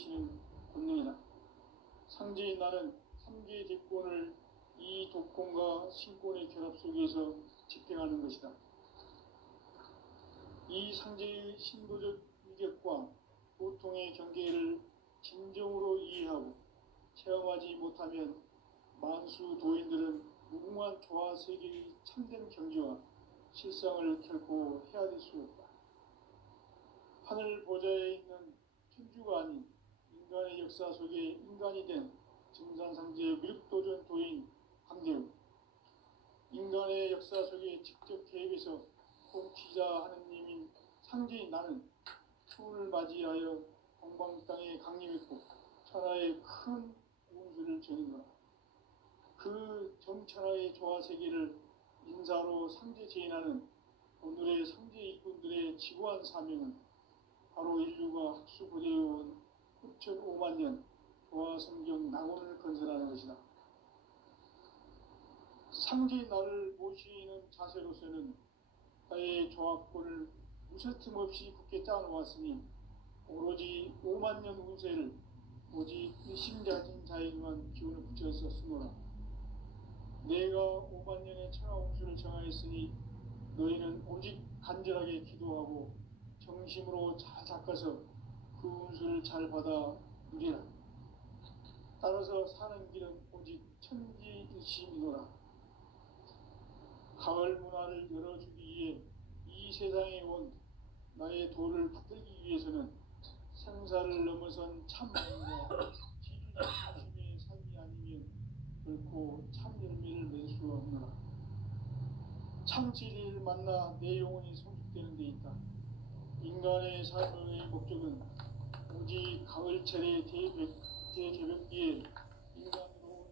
이끄시는 본능이다. 상제인 나는 3개의 대권을 이 독권과 신권의 결합 속에서 집행하는 것이다. 이 상제의 신도적 위격과 고통의 경계를 진정으로 이해하고 체험하지 못하면 만수 도인들은 무궁한 조화 세계의 참된 경지와 실상을 결코 헤아릴 수 없다. 하늘 보좌에 있는 천주가 아닌 인간의 역사 속에 인간이 된 증산상제의 미륵도전 도인 강대우, 인간의 역사 속에 직접 개입해서 통치자 하느님인 상제인 나는 추운을 맞이하여 동방 땅에 강림했고 천하의 큰 운수를 전인노라. 그 정천하의 조화세계를 인사로 상제 제인하는 오늘의 상제 일꾼들의 지구한 사명은 바로 인류가 학수고대해온 6,500만 년 조화성경 낙원을 건설하는 것이다. 상제인 나를 모시는 자세로서는 나의 조합권을 무쇠틈 없이 굳게 짜놓았으니 오로지 5만 년 운세를 오직 일심자진 자에게만 기운을 붙여서 쓰노라. 내가 5만 년의 천하 운수를 정하였으니 너희는 오직 간절하게 기도하고 정심으로 잘 닦아서 그 운수를 잘 받아 누리라. 따라서 사는 길은 오직 천지일심이노라. 가을 문화를 열어주기 위해 이 세상에 온 나의 도를 붙들기 위해서는 생사를 넘어선 참마음과 지주적 중심의 삶이 아니면 결코 참 열매를 맺을 수 없노라. 참 진리를 만나 내 영혼이 성숙되는 데 있다. 인간의 삶의 목적은 오직 가을철의 대개벽기에 인간으로 온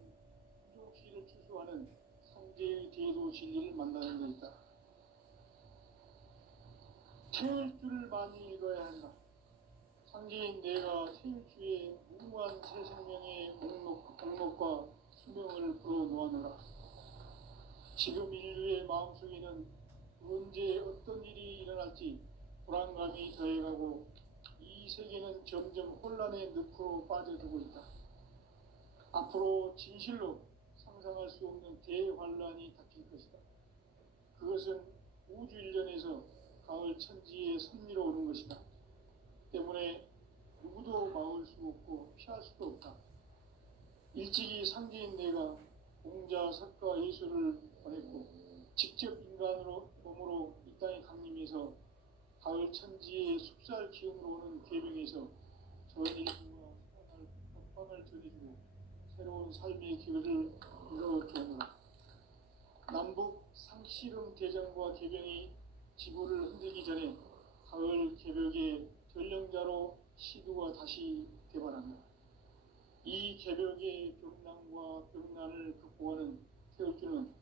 부족시를 추수하는 상제의 대도 진리를 만나는 데 있다. 태일주를 많이 읽어야 한다. 상제인 내가 태일주의 무궁한 새 생명의 목록과 수명을 불어놓아노라. 지금 인류의 마음속에는 언제 어떤 일이 일어날지 불안감이 더해가고 이 세계는 점점 혼란의 늪으로 빠져들고 있다. 앞으로 진실로 상상할 수 없는 대환란이 닥칠 것이다. 그것은 우주 일련에서 가을 천지에 선미로 오는 것이다. 때문에 누구도 막을 수 없고 피할 수도 없다. 일찍이 상제인 내가 공자, 석가, 예수를 보냈고 직접 인간으로 몸으로 이 땅에 강림해서 가을 천지의 숲살 기운으로 오는 계명에서 전 인류와 법방을 전해주고 새로운 삶의 기회를 열어주노라. 남북 상씨름 대전과 개병이 지구를 흔들기 전에 가을 개벽의 전령자로 시두가 다시 개발한다. 이 개벽의 병난과 병난을 극복하는 태울주는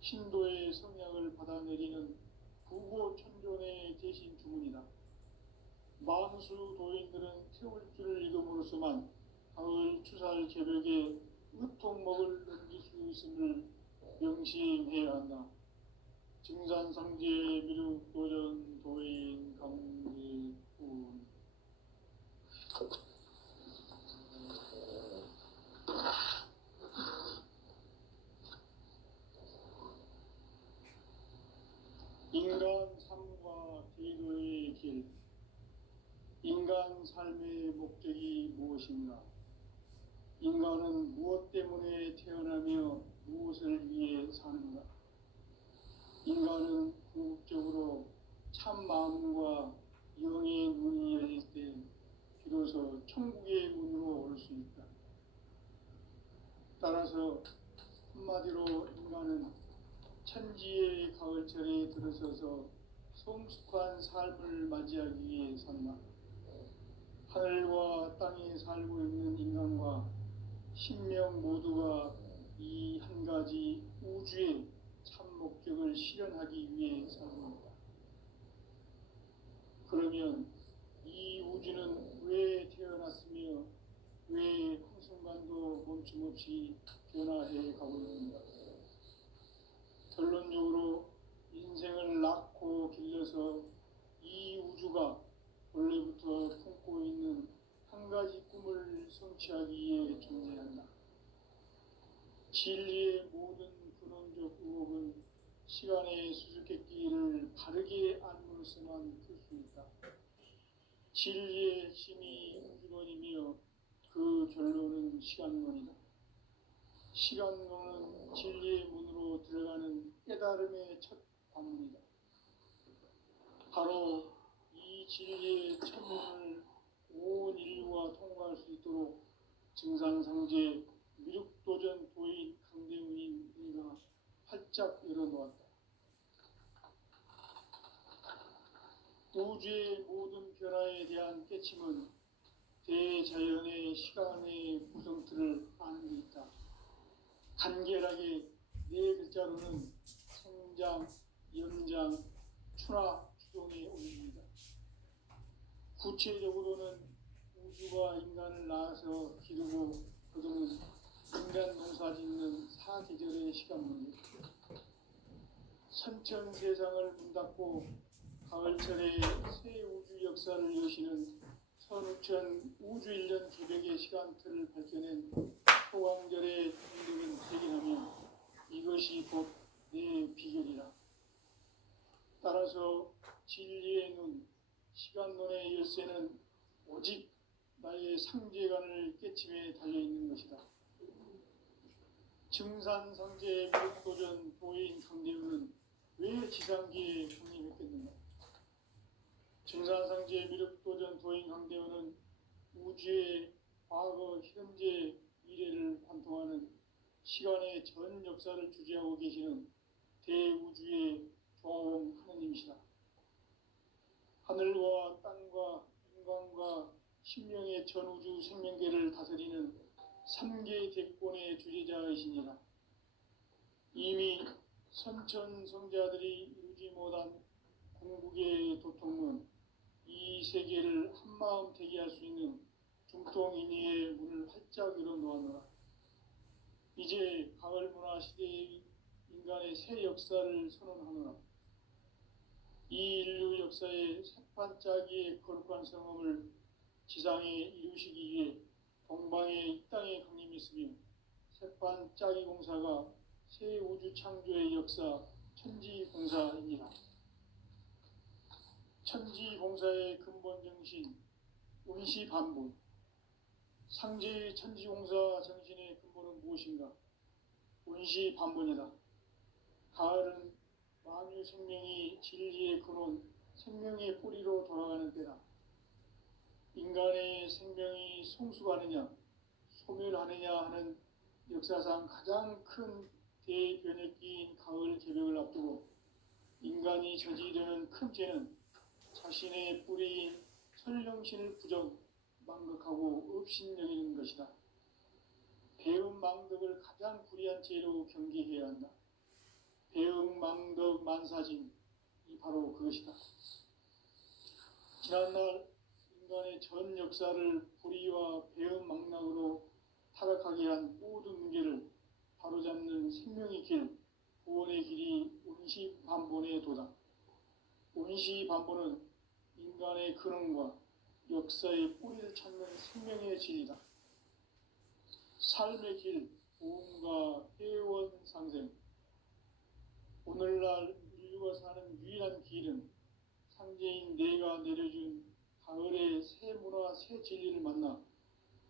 신도의 성약을 받아내리는 부고천존의 대신 주문이다. 만수 도인들은 태울주를 읽음으로써만 가을 추살 개벽의 으통목을 넘길 수 있음을 명심해야 한다. 증산상제 미륵도전 도인 강제군. 인간 삶과 제도의 길. 인간 삶의 목적이 무엇인가? 인간은 무엇 때문에 태어나며 무엇을 위해 사는가? 인간은 궁극적으로 참 마음과 영의 문이 열릴 때 비로소 천국의 문으로 올 수 있다. 따라서 한마디로 인간은 천지의 가을철에 들어서서 성숙한 삶을 맞이하기 위해 산다. 하늘과 땅에 살고 있는 인간과 신명 모두가 이 한 가지 우주의 참 목적을 실현하기 위해 삽니다. 그러면 이 우주는 왜 태어났으며 왜 한순간도 멈춤없이 변화해 가고 있는가? 결론적으로 인생을 낳고 길러서 이 우주가 원래부터 품고 있는 한 가지 꿈을 진리의 모든 근원적 의혹은 시간의 수수께끼를 바르게 안물어서만 풀 수 있다. 진리의 힘이 우주론이며 그 결론은 시간론이다. 시간론은 진리의 문으로 들어가는 깨달음의 첫 관문이다. 바로 이 진리의 첫 문을 온 인류가 통과할 수 있도록 증산상제 미륵도전 도인 강대훈인 이가 활짝 열어놓았다. 우주의 모든 변화에 대한 깨침은 대자연의 시간의 구성틀을 아는 데 있다. 간결하게 네 글자로는 생장, 연장, 추나 추동에 올립니다. 구체적으로는 우주가 인간을 낳아서 기르고 거두는 인간 농사 짓는 사계절의 시간문입니다. 선천 세상을 문 닫고 가을철에 새 우주 역사를 여시는 선우천 우주 1년 기백의 시간틀을 밝혀낸 소광절의 공덕은 대긴하며 이것이 곧 내 비결이라. 따라서 진리의 눈, 시간론의 열쇠는 오직 나의 상제관을 깨침에 달려있는 것이다. 증산상제 미륵도전 도인 강대훈은 왜 지상기에 강림했겠는가? 증산상제 미륵도전 도인 강대훈은 우주의 과거, 현재, 미래를 관통하는 시간의 전 역사를 주재하고 계시는 대우주의 조화원 하느님이시다. 하늘과 땅과 인간과 신명의 전우주 생명계를 다스리는 3개 대권의 주재자이시니라. 이미 선천성자들이 이루지 못한 궁극의 도통문, 이 세계를 한마음 되게 할 수 있는 중통인의의 문을 활짝 열어놓았노라. 이제 가을문화 시대의 인간의 새 역사를 선언하노라. 이 인류 역사의 새판짜기의 거룩한 성험을 지상에 이루시기 위해 동방의 이 땅에 강림했으며 새판짜기 공사가 새 우주 창조의 역사 천지공사입니다. 천지공사의 근본 정신 운시반본. 상제의 천지공사 정신의 근본은 무엇인가? 운시반본이다. 가을은 만유 생명이 진리의 근원, 생명의 뿌리로 돌아가는 때다. 인간의 생명이 성숙하느냐, 소멸하느냐 하는 역사상 가장 큰 대변혁기인 가을 개벽을 앞두고 인간이 저지르는 큰 죄는 자신의 뿌리인 설령신을 부정, 망각하고 업신여기는 것이다. 배음 망덕을 가장 불의한 죄로 경계해야 한다. 배음 망덕 만사진, 이 바로 그것이다. 지난날 인간의 전 역사를 불의와 배음 망락으로 타락하게 한 모든 문제를 바로잡는 생명의 길, 구원의 길이 운시반본의 도다. 운시반본은 인간의 근원과 역사의 뿌리를 찾는 생명의 진리다. 삶의 길, 보험과 회원 상생. 오늘날 인류가 사는 유일한 길은 상제인 내가 내려준 가을의 새 문화, 새 진리를 만나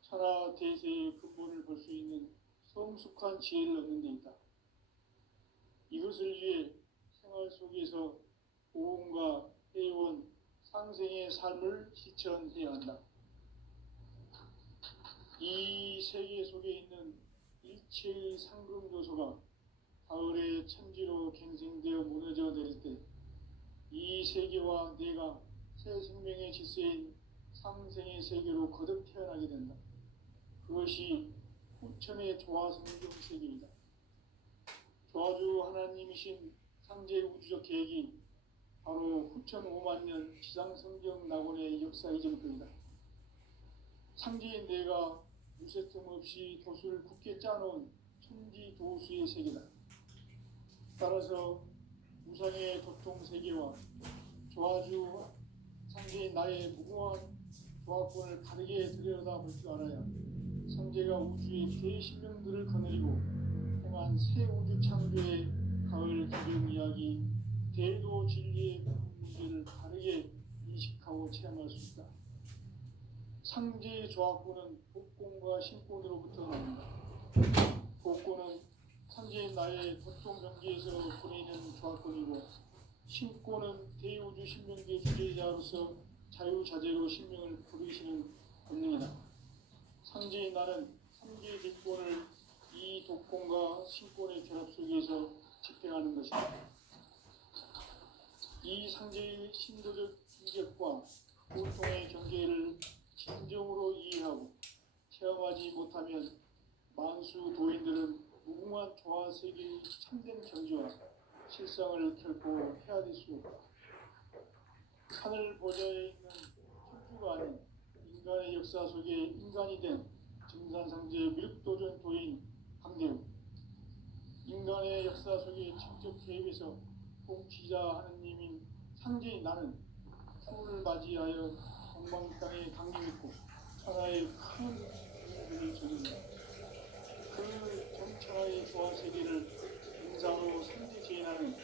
천하 대세의 근본을 볼 수 있는 성숙한 지혜를 얻는 데 있다. 이것을 위해 생활 속에서 보험과 회원, 상생의 삶을 실천해야 한다. 이 세계 속에 있는 일체의 상금 요소가 가을의 천지로 갱생되어 무너져 내릴 때 이 세계와 내가 새 생명의 질서인 상생의 세계로 거듭 태어나게 된다. 그것이 후천의 조화성경 세계이다. 조화주 하나님이신 상제 우주적 계획이 바로 후천 5만 년 지상성경 낙원의 역사 이전입니다. 상제인 내가 무쇠틈 없이 도수를 굳게 짜놓은 천지도수의 세계다. 따라서 무상의 도통 세계와 조화주 상제인 나의 무궁한 조화권을 다르게 들여다볼 줄 알아야 상제가 우주의 대신령들을 거느리고 향한 새 우주 창조의 가을 기름 이야기, 대도 진리의 문제를 다르게 인식하고 체험할 수 있다. 상제의 조합구는 복권과 신권으로부터 나온다. 복권은 상제인 나의 고통 경계에서 보내는 조합권이고, 신권은 대우주 신명계 주제자로서 자유자재로 신명을 부르시는 권능이다. 상제인 나는 상제의 뒷권을 이 독권과 신권의 결합 속에서 집행하는 것이다. 이 상제의 신도적 인격과 고통의 경계를 진정으로 이해하고 체험하지 못하면 만수 도인들은 무궁한 조화 세계의 참된 경지와 실상을 결코 헤아릴 수 없다. 하늘 보좌에 있는 천주가 아닌 인간의 역사 속에 인간이 된 증산상제 미륵도전 도인 강대우, 인간의 역사 속에 직접 개입해서 통치자 하느님인 상제인 나는春을 맞이하여 동방 땅에 강림했고 천하의 큰 부분을 전한다. 그 전천하의 조화 세계를 인사로 상제 제인하는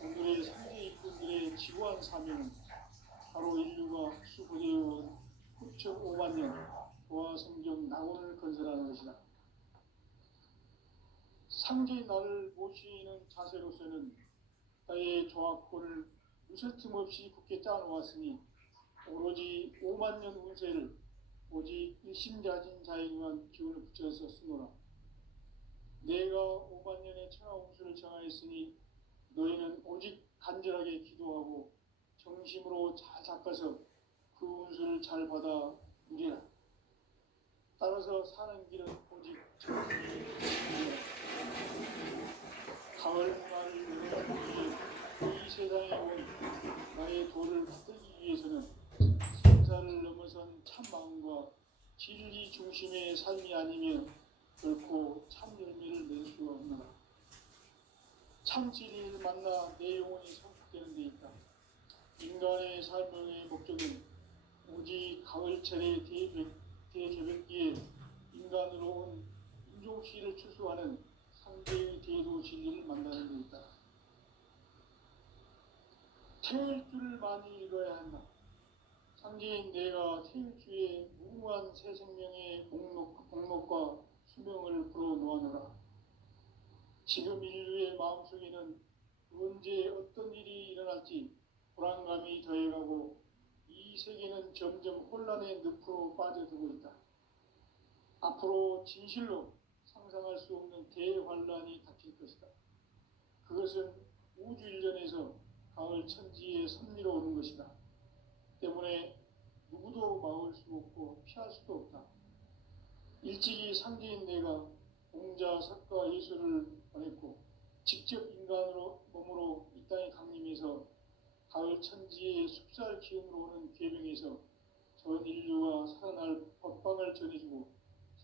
오늘의 상제 일꾼들의 지구한 사명은 바로 인류가 수고되어온 9,500만 년 조화 성경 낙원을 건설하는 것이다. 상제인 나를 모시는 자세로서는 나의 조합권을 무슨 틈 없이 굳게 짜놓았으니 오로지 5만 년 운세를 오직 일심자진 자에게만 기운을 붙여서 쓰노라. 내가 5만 년의 천하 운수를 정하였으니 너희는 오직 간절하게 기도하고 정심으로 잘 닦아서 그 운수를 잘 받아 누리라. 따라서 사는 길은 오직 정심이 가을날을 열어주기 이 세상에 온 나의 도를 받들기 위해서는 생사를 넘어선 참 마음과 진리 중심의 삶이 아니면 결코 참 열매를 낼 수가 없노라. 참 진리를 만나 내 영혼이 성숙되는 데 있다. 인간의 삶의 목적은 오직 가을철의 대개벽기에 인간으로 온 인종시를 추수하는 상대의 대도 진리를 만나는 데 있다. 태일주를 많이 읽어야 한다. 상제인 내가 태일주의 무궁한 새 생명의 목록과 수명을 불어놓아노라. 지금 인류의 마음속에는 언제 어떤 일이 일어날지 불안감이 더해가고 이 세계는 점점 혼란의 늪으로 빠져들고 있다. 앞으로 진실로 상상할 수 없는 대환란이 닥칠 것이다. 그것은 우주 일전에서 가을 천지의 섭리로 오는 것이다. 때문에 누구도 막을 수 없고 피할 수도 없다. 일찍이 상제인 내가 공자, 석가, 예수를 보냈고 직접 인간으로 몸으로 이 땅에 강림해서 가을 천지의 숲살 기운으로 오는 계명에서 전 인류가 살아날 법방을 전해주고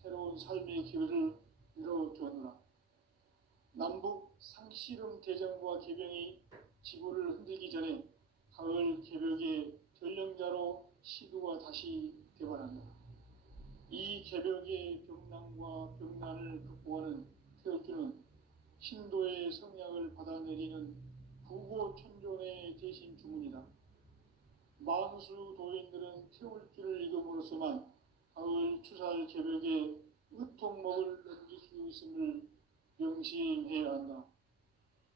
새로운 삶의 기회를 열어주었노라. 남북 상씨름 대전과 개병이 지구를 흔들기 전에 가을 개벽의 전령자로 시도가 다시 개발한다. 이 개벽의 병난과 병난을 극복하는 태울주는 신도의 성향을 받아내리는 구고천존의 대신 주문이다. 만수 도인들은 태울주를 읽음으로써만 가을 추살 개벽에 의통목을 넘길 수 있음을 명심해야 한다.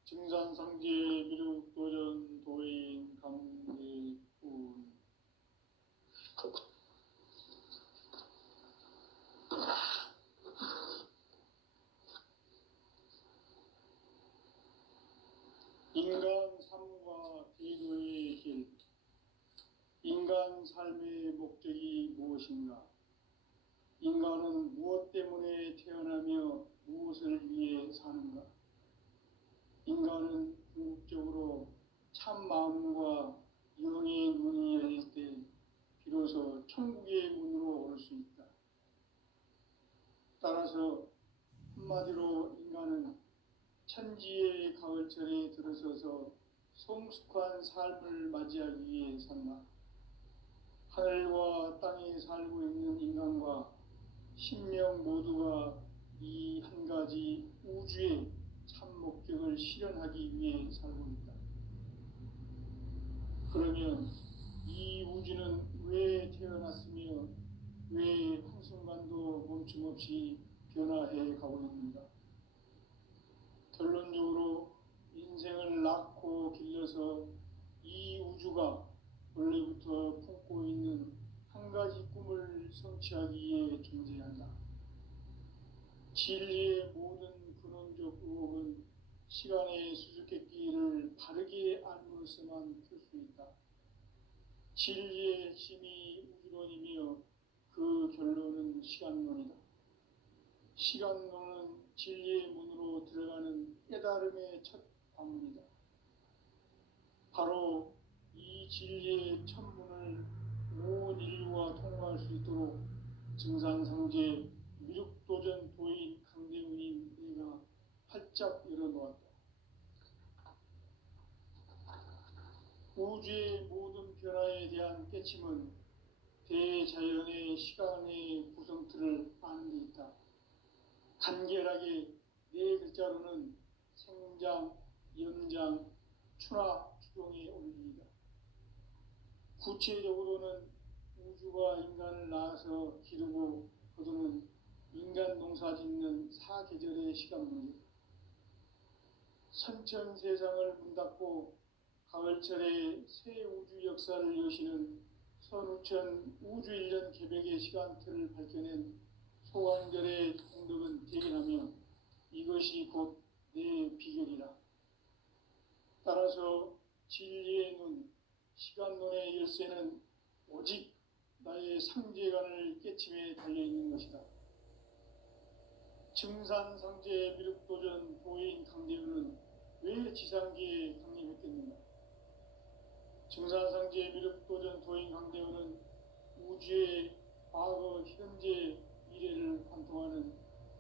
증산상제 미륵도전 도인 강대군. 인간 삶과 대도의 길. 인간 삶의 목적이 무엇인가? 인간은 무엇 때문에 태어나며 무엇을 위해 사는가? 인간은 궁극적으로 참 마음과 영의 눈이 열릴 때 비로소 천국의 문으로 오를 수 있다. 따라서 한마디로 인간은 천지의 가을철에 들어서서 성숙한 삶을 맞이하기 위해 산다. 하늘과 땅에 살고 있는 인간과 신명 모두가 이 한 가지 우주의 참 목적을 실현하기 위해 살고 있다. 그러면 이 우주는 왜 태어났으며 왜 한순간도 멈춤없이 변화해 가고 있는가? 결론적으로 인생을 낳고 길러서 이 우주가 원래부터 품고 있는 한 가지 꿈을 성취하기 위해 존재한다. 진리의 모든 근원적 의혹은 시간의 수수께끼를 바르게 알므로써만 풀 수 있다. 진리의 핵심이 우주론이며 그 결론은 시간론이다. 시간론은 진리의 문으로 들어가는 깨달음의 첫 관문이다. 바로 이 진리의 첫 문을 온 인류가 통과할 수 있도록 증산상제 미륵도전 도인 강대훈인 내가 활짝 열어놓았다. 우주의 모든 변화에 대한 깨침은 대자연의 시간의 구성틀을 아는 데 있다. 간결하게 네 글자로는 생장, 연장, 추나 추동의 원리이다. 구체적으로는 우주가 인간을 낳아서 기르고 거두는 인간 농사 짓는 사계절의 시간 문제. 선천 세상을 문닫고 가을철에 새 우주 역사를 여시는 선우천 우주 1년 개백의 시간틀을 밝혀낸 소강절의 공덕은 대견하며 이것이 곧 내 비결이라. 따라서 진리의 눈, 시간론의 열쇠는 오직 나의 상제관을 깨침에 달려있는 것이다. 증산상제 미륵도전 도인 강대훈은 왜 지상계에 강림했겠는가? 증산상제 미륵도전 도인 강대훈은 우주의 과거, 현재, 미래를 관통하는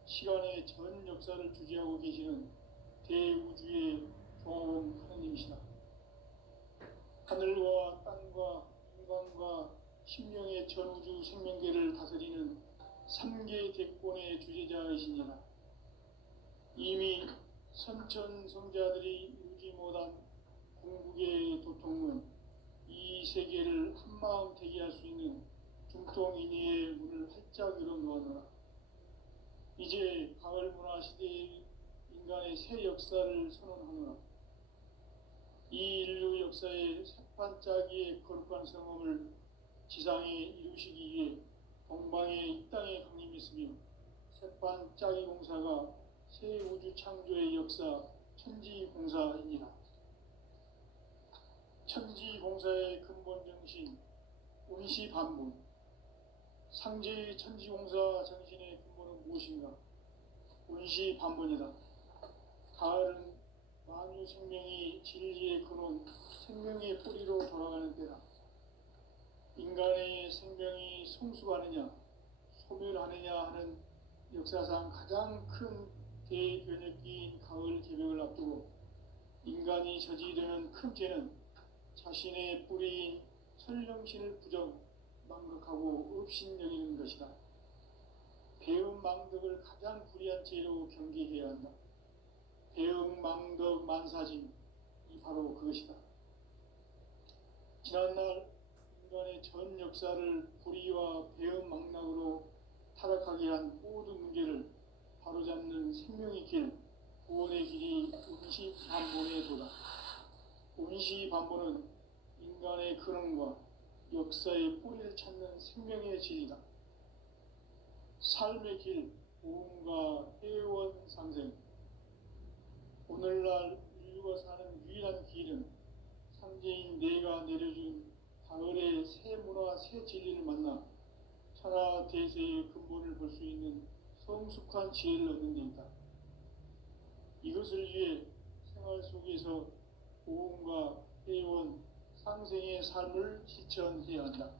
시간의 전 역사를 주재하고 계시는 대우주의 종엄 하느님이시다. 하늘과 땅과 인간과 심령의 전우주 생명계를 다스리는 3개 대권의 주제자이시니라. 이미 선천성자들이 이루지 못한 궁극의 도통은 이 세계를 한마음 되게 할 수 있는 중통인의의 문을 활짝 열어놓았노라. 이제 가을 문화 시대의 인간의 새 역사를 선언하노라. 이 인류 역사의 새반짝이의 거룩한 성험을 지상에 이루시기 위해 동방의 이 땅에 강림했으며 새반짝이 공사가 새 우주 창조의 역사 천지공사이니라. 천지공사의 근본 정신 운시반본. 상제의 천지공사 정신의 근본은 무엇인가? 운시반본이다. 가을은 만유 생명이 진리의 근원, 생명의 뿌리로 돌아가는 때다. 인간의 생명이 성숙하느냐, 소멸하느냐 하는 역사상 가장 큰 대변혁기인 가을 개벽을 앞두고 인간이 저지르는 큰 죄는 자신의 뿌리인 설령신을 부정, 망극하고 업신여기는 것이다. 배은망덕을 가장 불의한 죄로 경계해야 한다. 배은망덕 만사짐이 바로 그것이다. 지난날 인간의 전 역사를 불의와 배은망락으로 타락하게 한 모든 문제를 바로잡는 생명의 길, 구원의 길이 운시반본의 도다. 운시반본은 인간의 근원과 역사의 뿌리를 찾는 생명의 진리다. 삶의 길, 보험과 회원 상생. 오늘날 인류가 사는 유일한 길은 상제인 내가 내려준 가을의 새 문화, 새 진리를 만나 천하 대세의 근본을 볼 수 있는 성숙한 지혜를 얻는 데 있다. 이것을 위해 생활 속에서 보험과 회원, 상생의 삶을 실천해야 한다.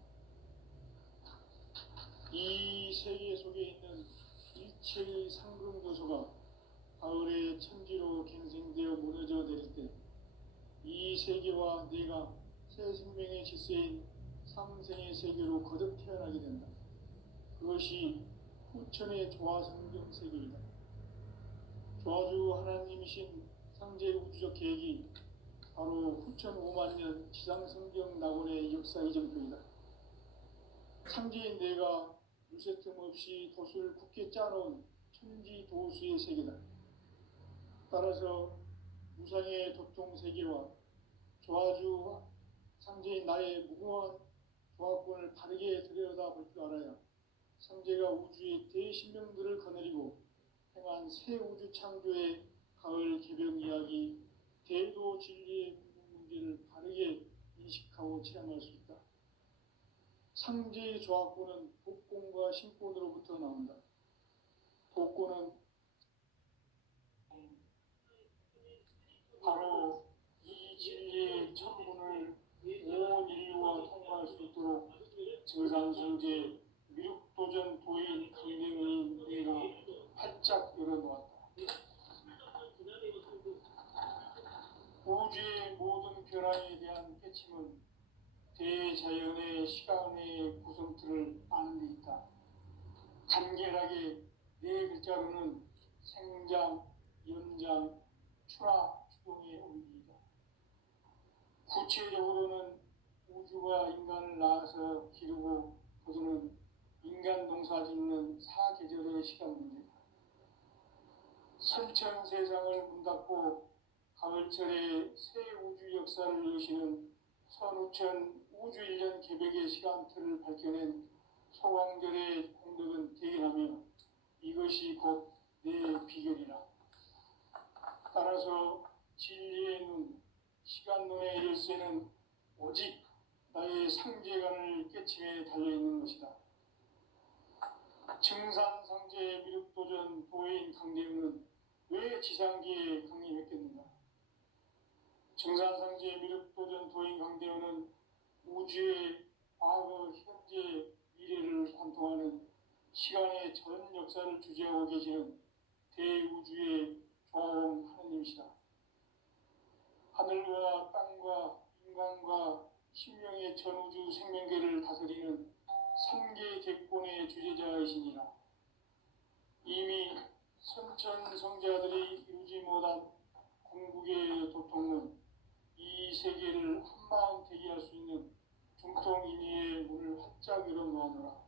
이 세계 속에 있는 일체의 상금도서가 가을의 천지로 갱생되어 무너져 내릴 때 이 세계와 내가 새 생명의 질서인 상생의 세계로 거듭 태어나게 된다. 그것이 후천의 조화성경 세계이다. 조아주 하나님이신 상제 우주적 계획이 바로 후천 5만 년 지상성경 낙원의 역사 이정표이다. 상제인 내가 물새틈 없이 돛을 굳게 짜놓은 천지 도수의 세계다. 따라서 무상의 도통 세계와 조아주 상제인 나의 무궁한 조합권을 바르게 들여다볼 줄 알아야 상제가 우주의 대신명들을 거느리고 행한 새 우주 창조의 가을 개병 이야기, 대도 진리의 궁극 문제를 바르게 인식하고 체험할 수 있다. 상제의 조합권은 복권과 신권으로부터 나온다. 복권은 바로 이 진리의 천분을 온 인류와 통과할 수 있도록 증산성제 미륵도전 도인 강대문인 내가 활짝 열어놓았다. 우주의 모든 변화에 대한 깨침은 대자연의 시간의 구성틀을 아는 데 있다. 간결하게 네 글자로는 생장, 연장, 추락, 추동의 원리이다. 구체적으로는 우주가 인간을 낳아서 기르고 거두는 인간 농사 짓는 사계절의 시간 문제다. 선천 세상을 문 닫고 가을철에 새 우주 역사를 여시는 선우천 우주 1년 개백의 시간틀을 밝혀낸 소광절의 공덕은 대견하며 이것이 곧 내 비결이라. 따라서 진리의 눈, 시간론의 열쇠는 오직 나의 상제관을 깨침에 달려있는 것이다. 증산상제 미륵도전 도인 강대우는 왜 지상기에 강림했겠는가? 증산상제 미륵도전 도인 강대우는 우주의 과거, 현재, 미래를 관통하는 시간의 전 역사를 주재하고 계시는 대우주의 조화원 하느님이시다. 하늘과 땅과 인간과 신명의 전우주 생명계를 다스리는 삼계 대권의 주제자이시니라. 이미 선천성자들이 이루지 못한 궁극의 도통은 이 세계를 한마음 대기할 수 있는 중통인의의 문을 활짝 열어놓아노라.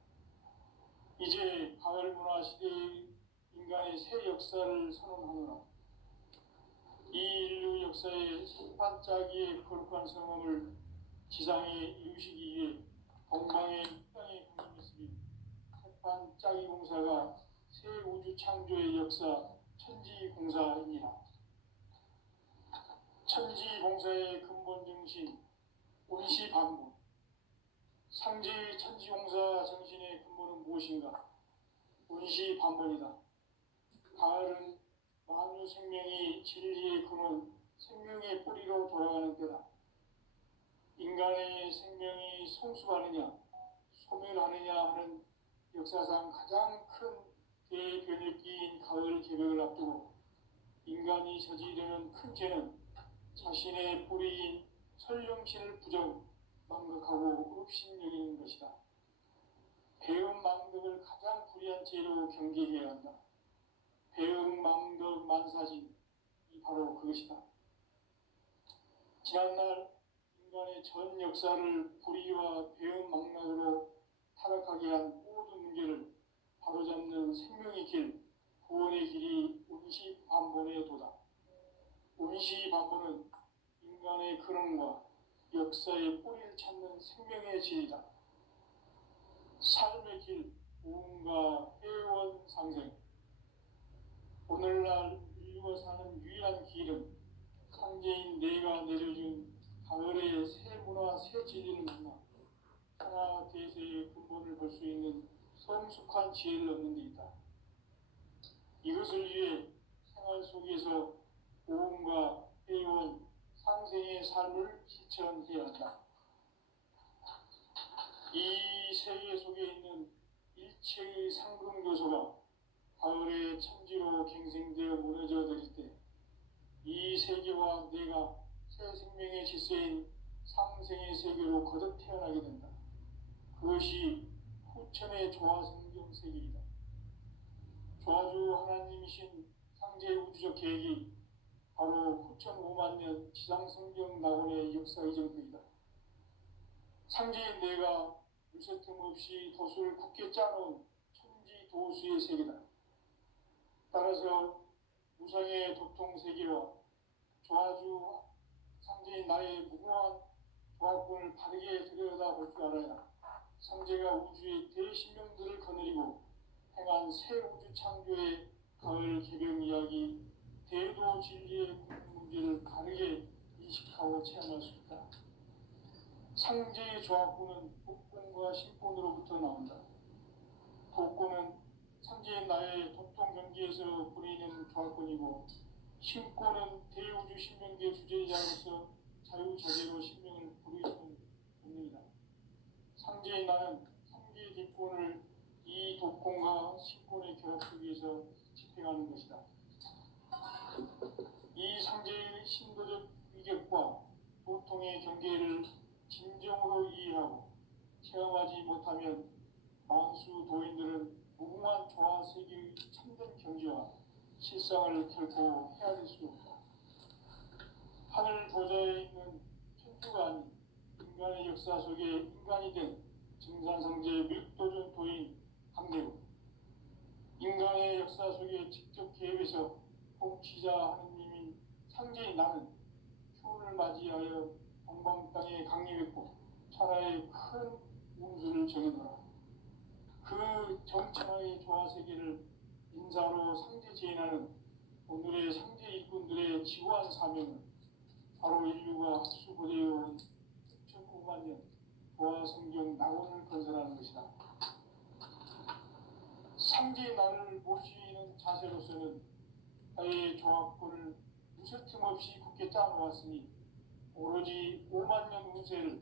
이제 가을 문화 시대의 인간의 새 역사를 선언하노라. 이 인류 역사의 반짝이의 거룩한 성험을 지상에 이루시기 위해 동방의 땅의 국민모습인 반짝이 공사가 새 우주 창조의 역사 천지공사입니다. 천지공사의 근본 정신 온시반본. 상제의 천지공사 정신의 근본은 무엇인가? 온시반본이다. 가을은 만유 생명이 진리의 근원, 생명의 뿌리로 돌아가는 때다. 인간의 생명이 성숙하느냐, 소멸하느냐 하는 역사상 가장 큰 대변을 끼인 가을 개벽을 앞두고 인간이 저지르는 큰 죄는 자신의 뿌리인 설령신을 부정, 망각하고 업신여기는 것이다. 배움 망덕을 가장 불의한 죄로 경계해야 한다. 배움 망덕 만사진이 바로 그것이다. 지난날 인간의 전 역사를 불의와 배움 망락으로 타락하게 한 모든 문제를 바로잡는 생명의 길, 구원의 길이 온시반본의 도다. 온시반본은 인간의 근원과 역사의 뿌리를 찾는 생명의 질이다. 삶의 길, 무언가 회원 상생. 오늘날 인류가 사는 유일한 길은 상제인 내가 내려준 가을의 새 문화, 새 진리를 만나 하나 대세의 근본을 볼 수 있는 성숙한 지혜를 얻는 데 있다. 이것을 위해 생활 속에서 모험과 회원, 상생의 삶을 실천해야 한다. 이 세계 속에 있는 일체의 상금 요소가 가을의 천지로 갱생되어 무너져 내릴 때 이 세계와 내가 새 생명의 질서인 상생의 세계로 거듭 태어나게 된다. 그것이 후천의 조화성경 세계이다. 조화주 하나님이신 상제의 우주적 계획이 바로 후천 5만 년 지상성경 낙원의 역사 이정표이다. 상제인 내가 물새틈 없이 도수를 굳게 짜놓은 천지 도수의 세계다. 따라서 무상의 도통 세계와 조화주 상제인 나의 무궁한 조합군을 바르게 들여다볼 줄 알아야 상제가 우주의 대신명들을 거느리고 행한 새 우주 창조의 가을 개경 이야기, 대도 진리의 문제를 바르게 인식하고 체험할 수 있다. 상제의 조합군은 복권과 신권으로부터 나온다. 복권은 상제인 나의 도통 경계에서 보내는 조합권이고, 신권은 대우주 신명계 주제자로서 자유자재로 신명을 부르짖는 본능이다. 상제인 나는 상제의 뒷권을 이 도권과 신권의 결합 속에서 집행하는 것이다. 이 상제의 신도적 위격과 도통의 경계를 진정으로 이해하고 체험하지 못하면 만수 도인들은 무궁한 조화 세계의 참된 경지와 실상을 결코 헤아릴 수 없다. 하늘 보좌에 있는 천주가 아닌 인간의 역사 속에 인간이 된 증산성제의 밀도전 도인 강대국, 인간의 역사 속에 직접 개입해서 통치자 하느님인 상제인 나는 휴를 맞이하여 동방 땅에 강림했고 천하의 큰 운수를 정해놓아 그 정천하의 조화 세계를 인사로 상제 제인하는 오늘의 상제 일꾼들의 지구한 사명은 바로 인류가 합수고대해온 6,900만 년 조화 성경 낙원을 건설하는 것이다. 상제의 나를 모시는 자세로서는 나의 조합권을 무쇠틈 없이 굳게 짜놓았으니 오로지 5만 년 운세를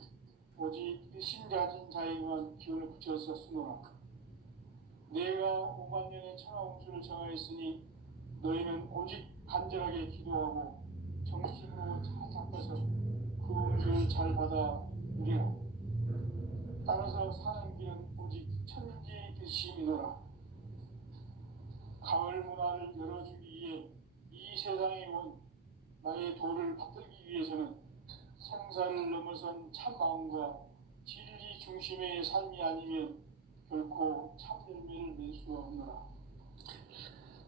오직 신자진 자에게만 기운을 붙여서 쓰노라. 내가 5만 년의 천하 운수를 정하였으니 너희는 오직 간절하게 기도하고 정신으로 잘 잡아서 그 운수를 잘 받아 누리라. 따라서 사는 길은 오직 천지 드심이노라. 가을 문화를 열어주기 위해 이 세상에 온 나의 도를 받들기 위해서는 생사를 넘어선 참 마음과 진리 중심의 삶이 아니면 결코 참 열매를 낼 수 없노라.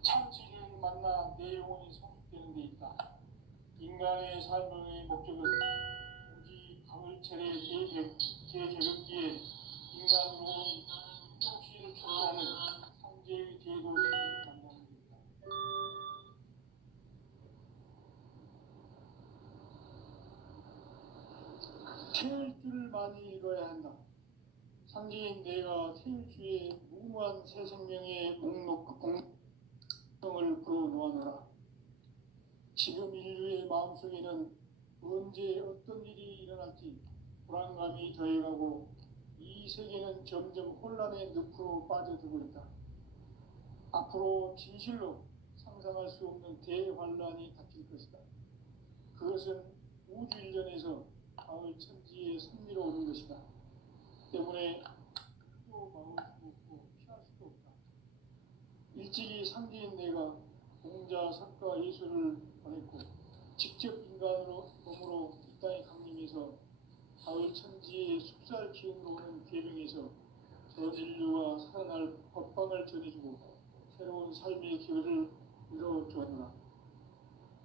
참 진리를 만나 내 영혼이 성숙되는 데 있다. 인간의 삶의 목적은 오직 가을철의 개개벽기에 인간으로 통치를 초래하는 상제의 대도를 만나는 데 있다. 태일주를 많이 읽어야 한다. 상제인 내가 태일주의 무궁한 새 생명의 공성을 불어놓아노라. 지금 인류의 마음속에는 언제 어떤 일이 일어날지 불안감이 더해가고 이 세계는 점점 혼란의 늪으로 빠져들고 있다. 앞으로 진실로 상상할 수 없는 대환란이 닥칠 것이다. 그것은 우주 일전에서 가을 천지의 섭리로 오는 것이다. 때문에 또 막을 수 없고 피할 수도 없다. 일찍이 상제인 내가 공자, 석가, 예수를 보냈고 직접 인간으로 몸으로 이 땅에 강림해서 가을 천지의 숲살 기운으로 오는 계명에서 전 인류가 살아날 법방을 전해주고 새로운 삶의 기회를 이뤄주었노라.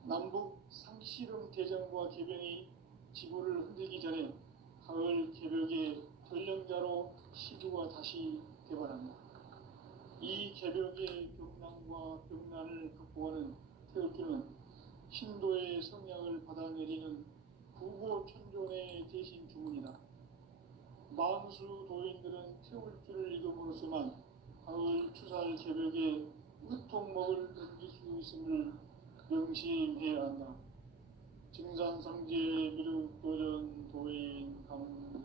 남북 상씨름 대전과 개병이 지구를 흔들기 전에 가을 개벽의 전령자로 시주가 다시 개발한다. 이 개벽의 병난과 병난을 극복하는 태울주는 신도의 성량을 받아내리는 구고천존의 대신 주문이다. 만수 도인들은 태울주를 읽음으로써만 가을 추살 개벽에 우통목을 넘길 수 있음을 명심해야 한다. 증산상제 미륵도전 도인 강대구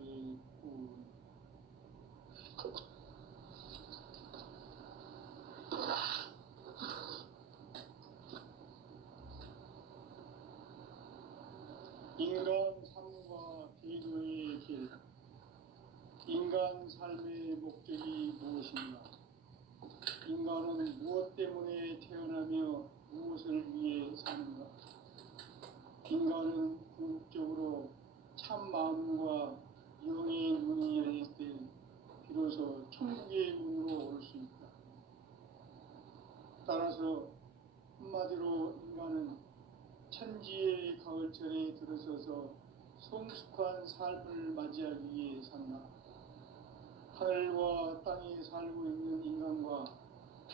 인간 삶과 대도의 길. 인간 삶의 목적이 무엇인가? 인간은 무엇 때문에 태어나며 무엇을 위해 사는가? 인간은 궁극적으로 참 마음과 영의 문이 열릴 때 비로소 천국의 문으로 올 수 있다. 따라서 한마디로 인간은 천지의 가을철에 들어서서 성숙한 삶을 맞이하기 위해 산다. 하늘과 땅에 살고 있는 인간과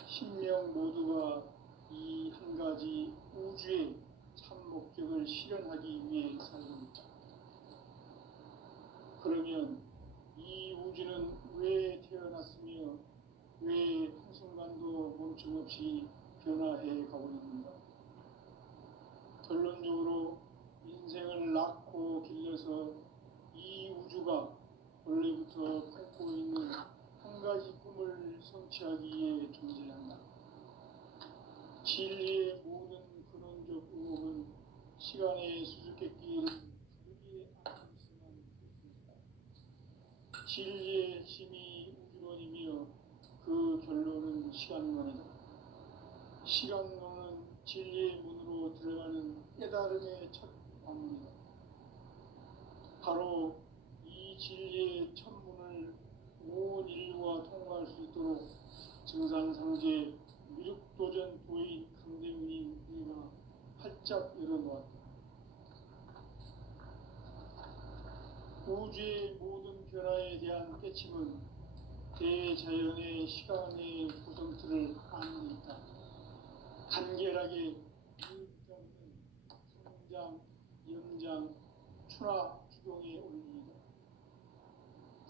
신명 모두가 이 한 가지 우주의 참 목적을 실현하기 위해 살고 있다. 그러면 이 우주는 왜 태어났으며 왜 한순간도 멈춤없이 변화해 가고 있는가? 결론적으로 인생을 낳고 길러서 이 우주가 원래부터 품고 있는 한 가지 꿈을 성취하기 위해 존재한다. 진리의 모든 근원적 의혹은 시간의 수수께끼를 다르게 안을 수만 있다. 진리의 힘이 우주론이며 그 결론은 시간론이다. 시간론은 진리의 문으로 들어가는 깨달음의 첫 방문이다. 바로 이 진리의 첫 문을 온 인류가 통과할 수 있도록 증산상제 미륵도전 도인 강대문이 우리가 활짝 열어놓았다. 우주의 모든 변화에 대한 깨침은 대자연의 시간의 구성틀을 아는 데 있다. 간결하게 이웃자는 성장, 연장, 추나 주동의 원리이다.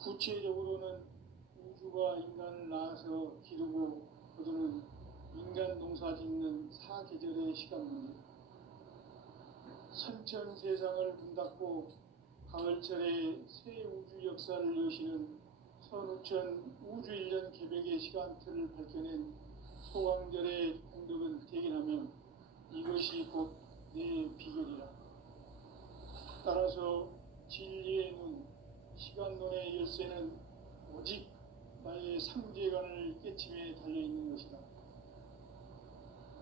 구체적으로는 우주가 인간을 낳아서 기르고 거두는 인간 농사 짓는 사계절의 시간문이다. 선천 세상을 문 닫고 가을철에 새 우주 역사를 여시는 선우천 우주 1년 개백의 시간틀을 밝혀낸 소강절의 공덕은 대견하면 이것이 곧 내 비결이라. 따라서 진리의 눈, 시간론의 열쇠는 오직 나의 상제관을 깨침에 달려있는 것이다.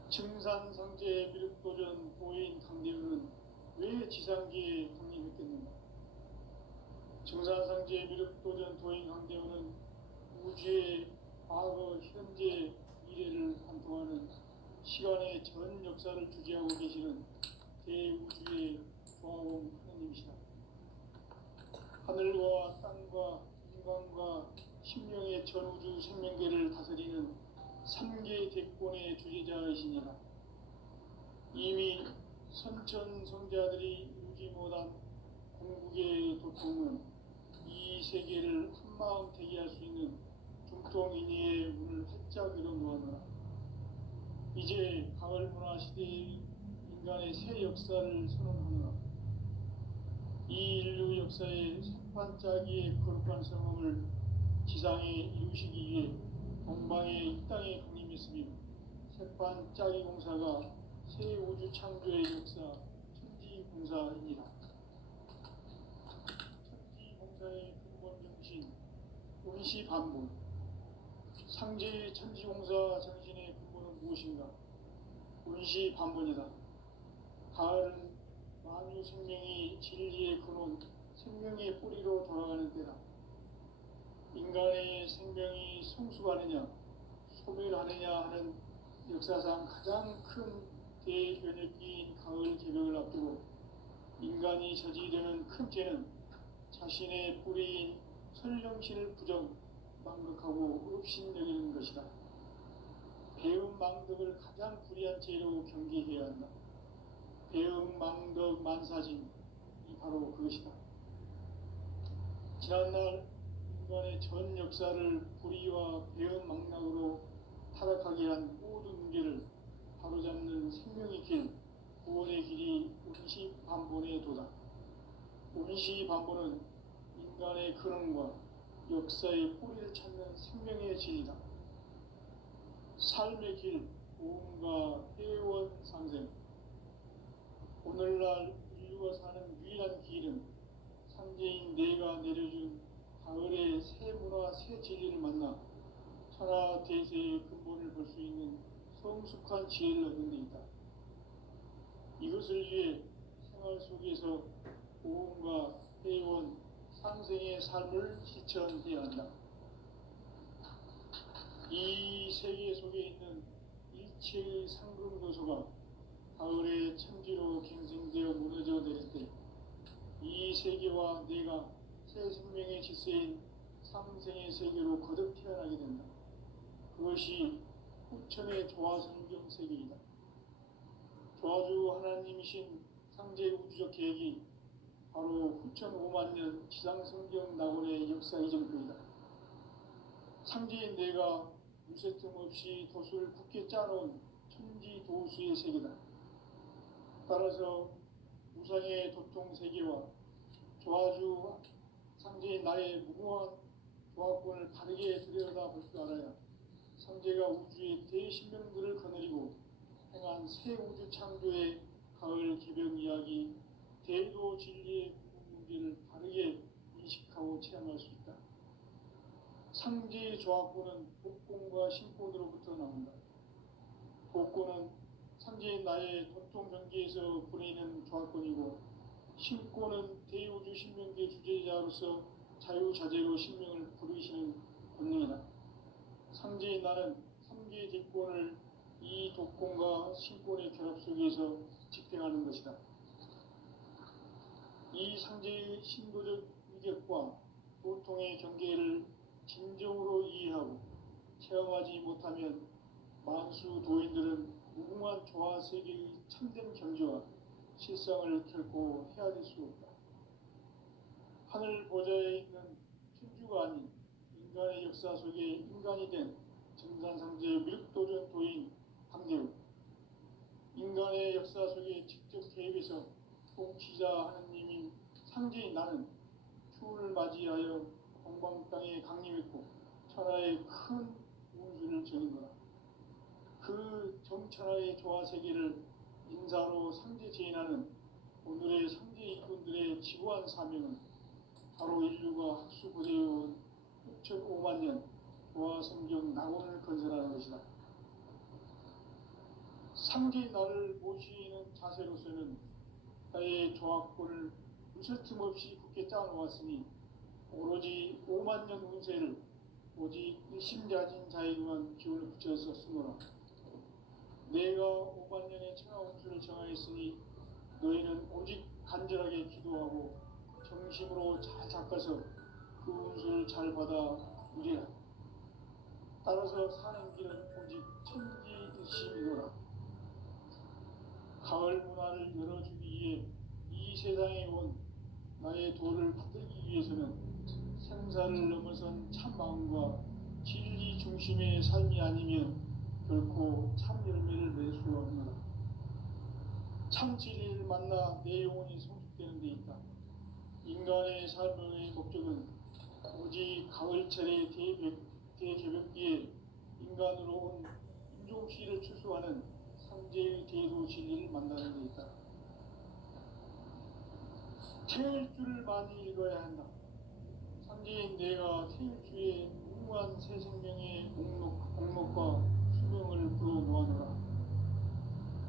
증산상제 미륵도전 보인 강대우는 왜 지상계에 강림했겠는가? 증산상제 미륵도전 도인 강대우는 우주의 과거, 현재, 미래를 관통하는 시간의 전 역사를 주재하고 계시는 대우주의 조화원 하느님이시다. 하늘과 땅과 인간과 신명의 전우주 생명계를 다스리는 3개 대권의 주제자이시니라. 이미 선천성자들이 이루지 못한 궁극의 도통은 이 세계를 한마음 대기할 수 있는 중통인의의 문을 활짝 열어놓았노라. 이제 가을 문화 시대의 인간의 새 역사를 선언하노라. 이 인류 역사의 새판짜기의 거룩한 성험을 지상에 이루시기 위해 동방의 이 땅에 강림했으며 새판짜기 공사가 새 우주 창조의 역사 천지공사입니다. 천지공사의 근본 정신 운시반본. 상제의 천지공사 정신의 근본은 무엇인가? 운시반본이다. 가을은 만유 생명이 진리의 근원, 생명의 뿌리로 돌아가는 때다. 인간의 생명이 성숙하느냐, 소멸하느냐 하는 역사상 가장 큰 대변혁기인 가을 개벽을 앞두고 인간이 저지르는 큰 죄는 자신의 뿌리인 설령신을 부정, 망극하고 업신여기는 것이다. 배움 망덕을 가장 불의한 죄로 경계해야 한다. 배움 망덕 만사진이 바로 그것이다. 지난날 인간의 전 역사를 불의와 배움 망락으로 타락하게 한 모든 문제를 바로잡는 생명의 길, 구원의 길이 운시반본의 도다. 운시반본은 인간의 근원과 역사의 뿌리를 찾는 생명의 진리다. 삶의 길, 고음과 회원 상생. 오늘날 인류가 사는 유일한 길은 상제인 내가 내려준 가을의 새 문화, 새 진리를 만나 천하 대세의 근본을 볼 수 있는 성숙한 지혜를 얻는 데 있다. 이것을 위해 생활 속에서 고음과 해온 상생의 삶을 실천해야 한다. 이 세계 속에 있는 일체의 상금 요소가 가을의 천지로 갱생되어 무너져 내릴 때 이 세계와 내가 새 생명의 질서인 상생의 세계로 거듭 태어나게 된다. 그것이 후천의 조화성경 세계이다. 조화주 하나님이신 상제 우주적 계획이 바로 후천 5만 년 지상성경 낙원의 역사 이정표이다. 상제인 내가 유세 틈 없이 도수를 굳게 짜놓은 천지 도수의 세계다. 따라서 우상의 도통 세계와 조화주 상제인 나의 무궁한 조화권을 바르게 들여다볼 줄 알아야 상제가 우주의 대신명들을 거느리고 행한 새 우주 창조의 가을 개벽 이야기, 대도 진리의 문제를 바르게 인식하고 체험할 수 있다. 상제의 조화권은 복권과 신권으로부터 나온다. 복권은 상제인 나의 도통 경계에서 보내는 조화권이고, 신권은 대우주 신명계 주제자로서 자유자재로 신명을 부르시는 권능이다. 상제인 나는 삼계 대권을 이 독권과 신권의 결합 속에서 집행하는 것이다. 이 상제의 신도적 위격과 보통의 경계를 진정으로 이해하고 체험하지 못하면 만수 도인들은 무궁한 조화 세계의 참된 경지와 실상을 결코 헤아릴 수 없다. 하늘 보좌에 있는 천주가 아닌 인간의 역사 속에 인간이 된 정산상제 미륵도전 도인 강대우, 인간의 역사 속에 직접 개입해서 통치자 하느님인 상제인 나는 추운을 맞이하여 동방 땅에 강림했고 천하의 큰 운수를 정인 거라. 그 정천하의 조화 세계를 인사로 상제 제인하는 오늘의 상제 일꾼들의 지구한 사명은 바로 인류가 학수고대해온 6,5만 년 조화 성경 낙원을 건설하는 것이다. 상제의 나를 모시는 자세로서는 나의 조화권을 무설틈 없이 굳게 짜놓았으니 오로지 5만 년 운세를 오직 일심자진 자에게만 기운을 붙여서 쓰노라. 내가 5만 년의 천하 운수를 정하였으니 너희는 오직 간절하게 기도하고 정심으로 잘 닦아서 그 운수를 잘 받아 누리라. 따라서 사는 길은 오직 천지일심이노라. 가을 문화를 열어주기 위해 이 세상에 온 나의 도를 붙들기 위해서는 생사를 넘어선 참마음과 진리 중심의 삶이 아니면 결코 참 열매를 낼 수 없노라. 참 진리를 만나 내 영혼이 성숙되는 데 있다. 인간의 삶의 목적은 오직 가을철의 대개벽기에 인간으로 온 인종시를 추수하는 상제의 대도 진리를 만나는 데 있다. 태일주를 많이 읽어야 한다. 상제인 내가 태일주의 무궁한 새 생명의 목록과 수명을 불어놓아노라.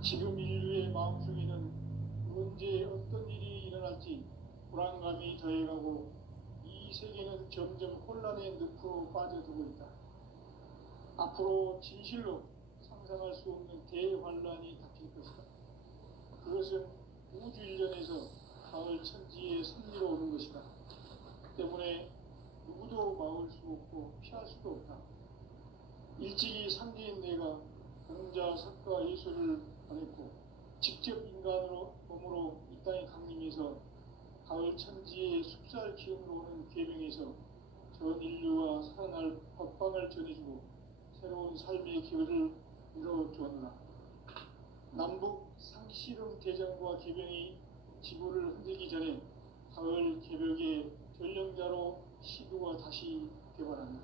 지금 인류의 마음속에는 언제 어떤 일이 일어날지 불안감이 더해가고 이 세계는 점점 혼란의 늪으로 빠져들고 있다. 앞으로 진실로 상상할 수 없는 대환란이 닥칠 것이다. 그것은 우주 일련에서 가을 천지의 섭리로 오는 것이다. 때문에 누구도 막을 수 없고 피할 수도 없다. 일찍이 상제인 내가 공자, 석가, 예수를 보냈고 직접 인간으로 몸으로 이 땅에 강림해서 가을 천지의 숲살 기운으로 오는 계명에서 전 인류와 살아날 법방을 전해주고 새로운 삶의 기회를 이뤄주었노라. 남북 상씨름 대전과 계병이 지구를 흔들기 전에 가을 개벽의 전령자로 시도가 다시 개발한다.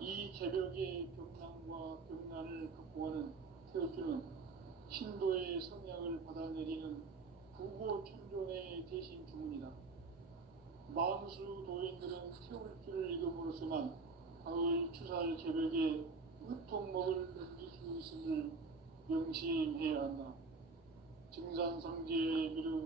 이 개벽의 병난과 병난을 극복하는 태울주는 신도의 성향을 받아내리는 구고천존의 대신 주문이다. 만수 도인들은 태울주를 읽음으로써만 가을 추살 개벽에 으통먹을 넘길 수 있음을 명심해야 한다. 증산성지에 미루는